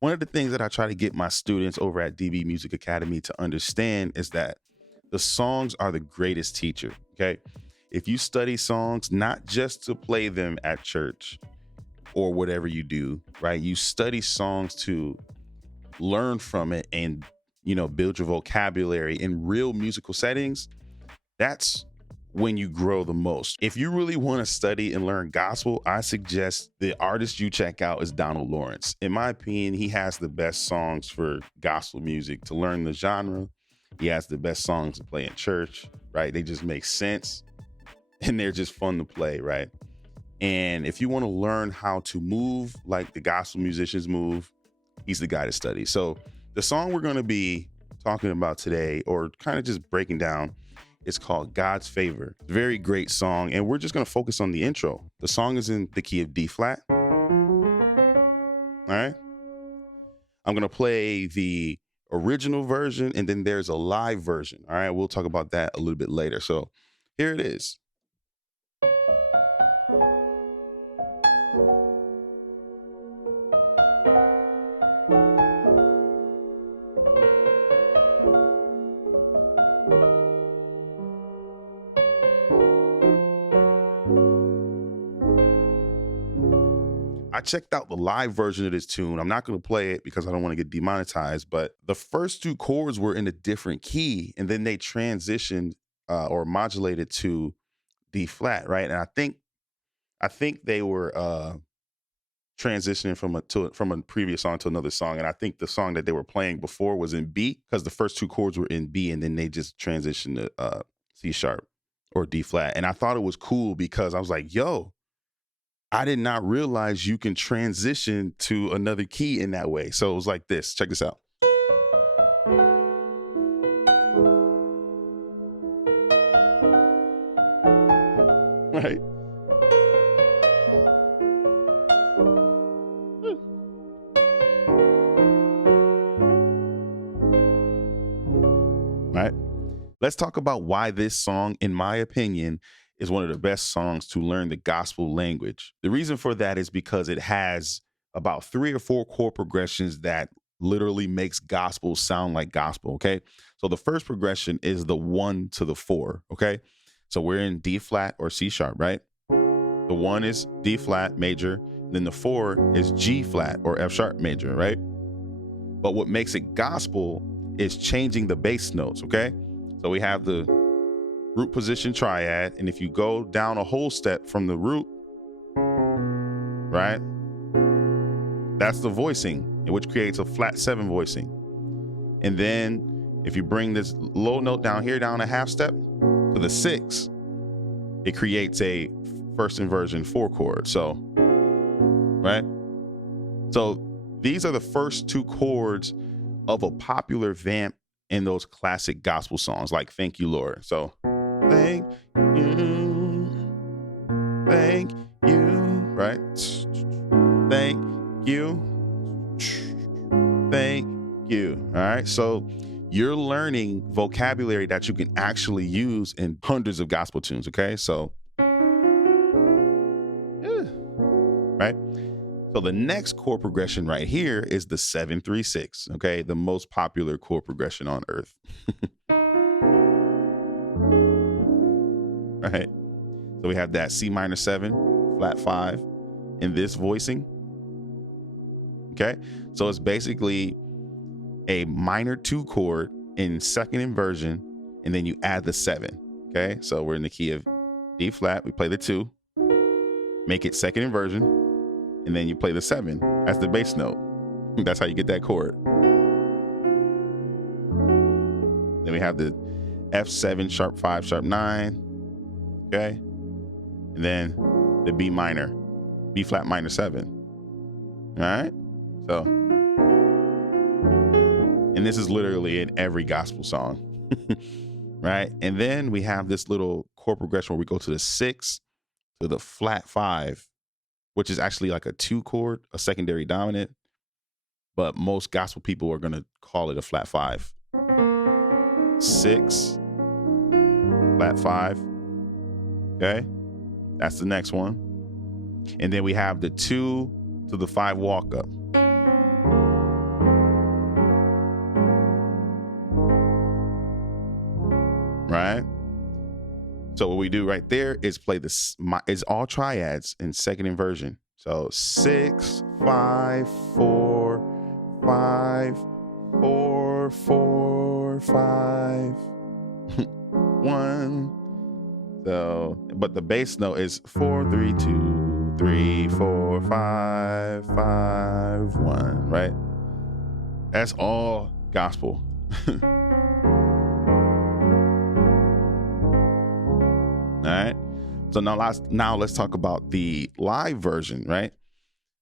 One of the things that I try to get my students over at DB Music Academy to understand is that the songs are the greatest teacher. Okay. If you study songs, not just to play them at church or whatever you do, right? You study songs to learn from it and, build your vocabulary in real musical settings. That's when you grow the most. If you really want to study and learn gospel, I suggest the artist you check out is Donald Lawrence. In my opinion, he has the best songs for gospel music to learn the genre. He has the best songs to play in church, right? They just make sense and they're just fun to play, right? And if you want to learn how to move like the gospel musicians move, he's the guy to study. So the song we're going to be talking about today, or kind of just breaking down, it's called God's Favor. Very great song. And we're just going to focus on the intro. The song is in the key of D flat. All right. I'm going to play the original version and then there's a live version. All right. We'll talk about that a little bit later. So here it is. I checked out the live version of this tune. I'm not going to play it because I don't want to get demonetized, but the first two chords were in a different key and then they transitioned or modulated to D flat, right? And I think they were transitioning from a previous song to another song, and I think the song that they were playing before was in B because the first two chords were in B and then they just transitioned to C sharp or D flat. And I thought it was cool because I was like, yo, I did not realize you can transition to another key in that way. So it was like this. Check this out. Right. Right. Let's talk about why this song, in my opinion, is one of the best songs to learn the gospel language. The reason for that is because it has about 3 or 4 chord progressions that literally makes gospel sound like gospel, okay? So the first progression is the 1 to the 4, okay? So we're in D flat or C sharp, right? The 1 is D flat major, then the 4 is G flat or F sharp major, right? But what makes it gospel is changing the bass notes, okay? So we have the root position triad, and if you go down a whole step from the root, right, that's the voicing, which creates a flat 7 voicing. And then if you bring this low note down here down a half step to the 6, it creates a first inversion 4 chord. So, right, so these are the first 2 chords of a popular vamp in those classic gospel songs like Thank You, Lord. So thank you, right? Thank you. All right. So you're learning vocabulary that you can actually use in hundreds of gospel tunes. Okay. So, yeah. Right. So the next chord progression right here is the 7-3-6. Okay. The most popular chord progression on earth. Right. So we have that C minor 7, flat 5 in this voicing. Okay. So it's basically a minor 2 chord in second inversion, and then you add the 7. Okay. So we're in the key of D flat. We play the 2, make it second inversion, and then you play the 7 as the bass note. That's how you get that chord. Then we have the F7 sharp 5 sharp 9. Okay. And then the B minor, B flat minor 7. All right. So, and this is literally in every gospel song. Right. And then we have this little chord progression where we go to the 6 to the flat 5, which is actually like a 2 chord, a secondary dominant. But most gospel people are going to call it a flat 5. 6, flat 5. Okay. That's the next one. And then we have the 2 to the 5 walk up. right? So what we do right there is play this. It's all triads in second inversion. So 6, 5, 4, 5, 4, 4, 5, 1. So, but the bass note is 4, 3, 2, 3, 4, 5, 5, 1. Right? That's all gospel. All right. So now let's talk about the live version, right?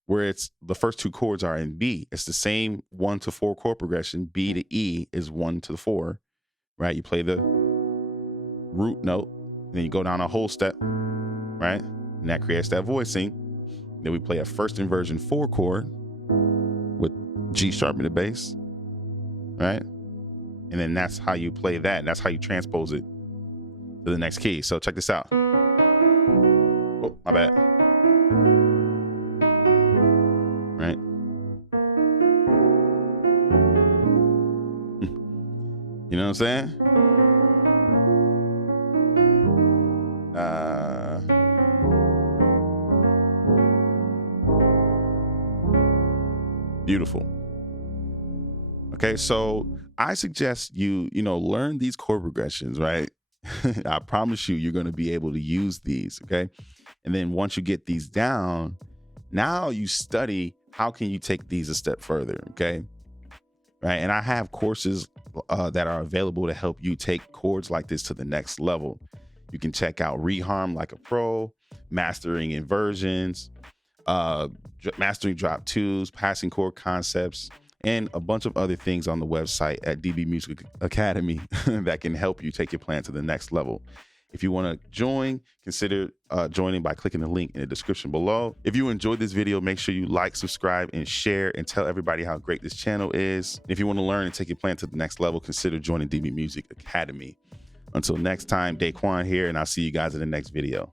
Where it's the first two chords are in B. It's the same 1 to 4 chord progression. B to E is 1 to 4, right? You play the root note, then you go down a whole step, right? And that creates that voicing. Then we play a first inversion 4 chord with G sharp in the bass, right? And then that's how you play that. And that's how you transpose it to the next key. So check this out. Oh, my bad. Right? You know what I'm saying? Beautiful. Okay, so I suggest you learn these chord progressions, right? I promise you're going to be able to use these, okay? And then once you get these down, now you study how can you take these a step further, okay? Right? And I have courses that are available to help you take chords like this to the next level. You can check out Reharm Like a Pro, Mastering Inversions, Mastering Drop Twos, Passing Chord Concepts, and a bunch of other things on the website at DB Music Academy that can help you take your plan to the next level. If you want to join, consider joining by clicking the link in the description below. If you enjoyed this video, make sure you like, subscribe, and share, and tell everybody how great this channel is. If you want to learn and take your plan to the next level, consider joining DB Music Academy. Until next time, Deyquan here, and I'll see you guys in the next video.